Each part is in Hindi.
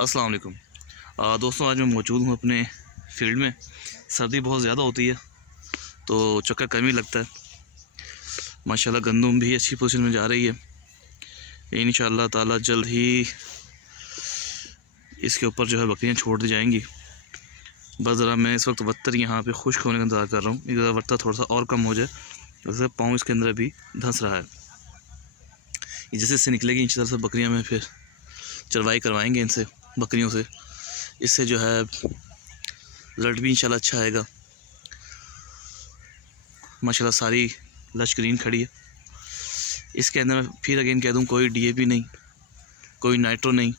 अस्सलाम वालेकुम। दोस्तों, आज मैं मौजूद हूँ अपने फील्ड में। सर्दी बहुत ज़्यादा होती है तो चक्कर कम ही लगता है। माशाल्लाह गंदम भी अच्छी पोजीशन में जा रही है। इंशाअल्लाह ताला जल्द ही इसके ऊपर जो है बकरियाँ छोड़ दी जाएंगी। बस ज़रा मैं इस वक्त बदतर यहाँ पे खुश्क होने का इंतज़ार कर रहा हूँ। इधर वत्ता थोड़ा सा और कम हो जाए, जैसे पाँव इसके अंदर भी धंस रहा है। ये जैसे इससे निकलेगी इस तरह से बकरियाँ में फिर चरवाई करवाएंगे इनसे, बकरियों से। इससे जो है रिजल्ट भी इंशाल्लाह अच्छा आएगा। माशाल्लाह सारी लश ग्रीन खड़ी है। इसके अंदर फिर अगेन कह दूँ, कोई डीएपी नहीं, कोई नाइट्रो नहीं,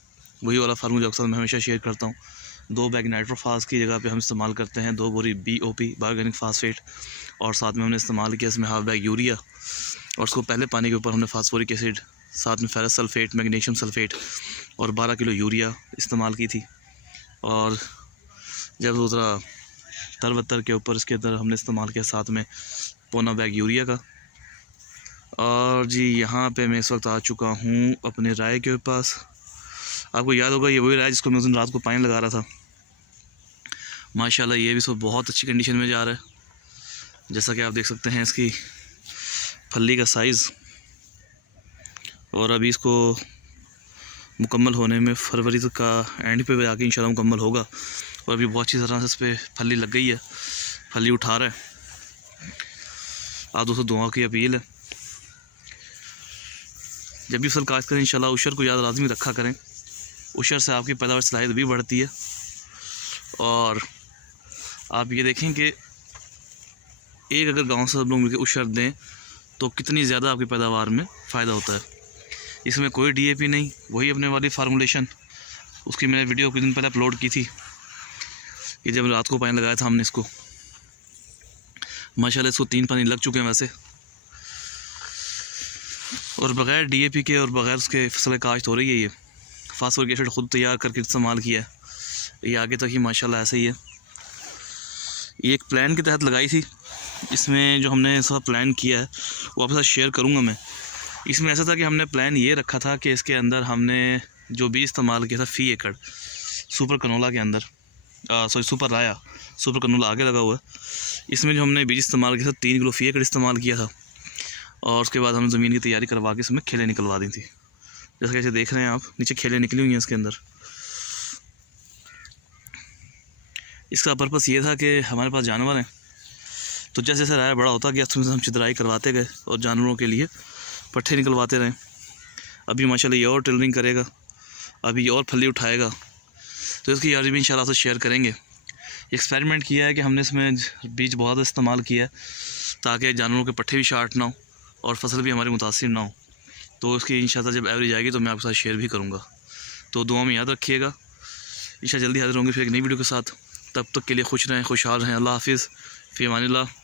वही वाला फार्मूला जो अक्सर मैं हमेशा शेयर करता हूँ। 2 बैग नाइट्रोफास की जगह पे हम इस्तेमाल करते हैं 2 बोरी BOP ऑर्गेनिक फास्फेट, और साथ में हमने इस्तेमाल किया इसमें हाफ बैग यूरिया, और उसको पहले पानी के ऊपर हमने फास्फोरिक एसिड, साथ में फेरस सल्फेट, मैग्नीशियम सल्फेट और 12 किलो यूरिया इस्तेमाल की थी। और जब दूसरा तरबत्तर के ऊपर इसके अंदर हमने इस्तेमाल किया साथ में पौना बैग यूरिया का। और जी यहाँ पे मैं इस वक्त आ चुका हूँ अपने राय के पास। आपको याद होगा ये वही राय जिसको मैं उस दिन रात को पानी लगा रहा था। माशाल्लाह ये भी सब बहुत अच्छी कंडीशन में जा रहा है। जैसा कि आप देख सकते हैं इसकी फली का साइज़, और अभी इसको मुकम्मल होने में फरवरी तक का एंड पे आके इंशाल्लाह मुकम्मल होगा। और अभी बहुत अच्छी तरह से इस पर फली लग गई है, फली उठा रहा है। आप दोस्तों दुआ की अपील है, जब भी फसल काश्त करें इंशाल्लाह उशर को याद लाजमी रखा करें। उशर से आपकी पैदावार सलाहियत भी बढ़ती है। और आप ये देखें कि एक अगर गांव से सब लोग मिलकर उशर दें तो कितनी ज़्यादा आपकी पैदावार में फ़ायदा होता है। इसमें कोई DAP नहीं, वही अपने वाली फार्मूलेशन, उसकी मैंने वीडियो कुछ दिन पहले अपलोड की थी कि जब रात को पानी लगाया था हमने इसको। माशाल्लाह इसको 3 पानी लग चुके हैं वैसे, और बग़ैर DAP के और बग़ैर उसके फसल काश्त हो रही है। ये फास्फोरिक एसिड ख़ुद तैयार करके इस्तेमाल किया है। ये आगे तक ही माशाल्लाह ऐसे ही है। ये एक प्लान के तहत लगाई थी। इसमें जो हमने सब प्लान किया है वो आपके साथ शेयर करूँगा मैं। इसमें ऐसा था कि हमने प्लान ये रखा था कि इसके अंदर हमने जो बीज इस्तेमाल किया था फ़ी एकड़ सुपर कनोला के अंदर, सुपर राया, सुपर कनोला आगे लगा हुआ है। इसमें जो हमने बीज इस्तेमाल किया था 3 किलो फ़ी एकड़ इस्तेमाल किया था। और उसके बाद हमने ज़मीन की तैयारी करवा के इसमें खेलें निकलवा दी थी। जैसा कैसे देख रहे हैं आप, नीचे खेलें निकली हुई हैं इसके अंदर। इसका पर्पस ये था कि हमारे पास जानवर हैं, तो जैसे जैसे राया बड़ा होता गया उसमें हम चिदराई करवाते गए और जानवरों के लिए पट्ठे निकलवाते रहे। अभी माशाल्लाह ये और टेलरिंग करेगा, अभी और फली उठाएगा, तो इसकी यारी भी इंशाल्लाह से शेयर करेंगे। एक्सपेरिमेंट किया है कि हमने इसमें बीज बहुत इस्तेमाल किया है ताकि जानवरों के पट्ठे भी शार्ट ना हो और फसल भी हमारी मुतासिर ना हो। तो उसकी इंशाल्लाह जब एवरेज आएगी तो मैं आपके साथ शेयर भी करूँगा। तो दुआ में याद रखिएगा। इंशाल्लाह जल्दी हाजिर होंगे फिर एक नई वीडियो के साथ। तब तक के लिए खुश रहें, खुशहाल रहें। अल्लाह हाफिज़, फ़ी अमानिल्लाह।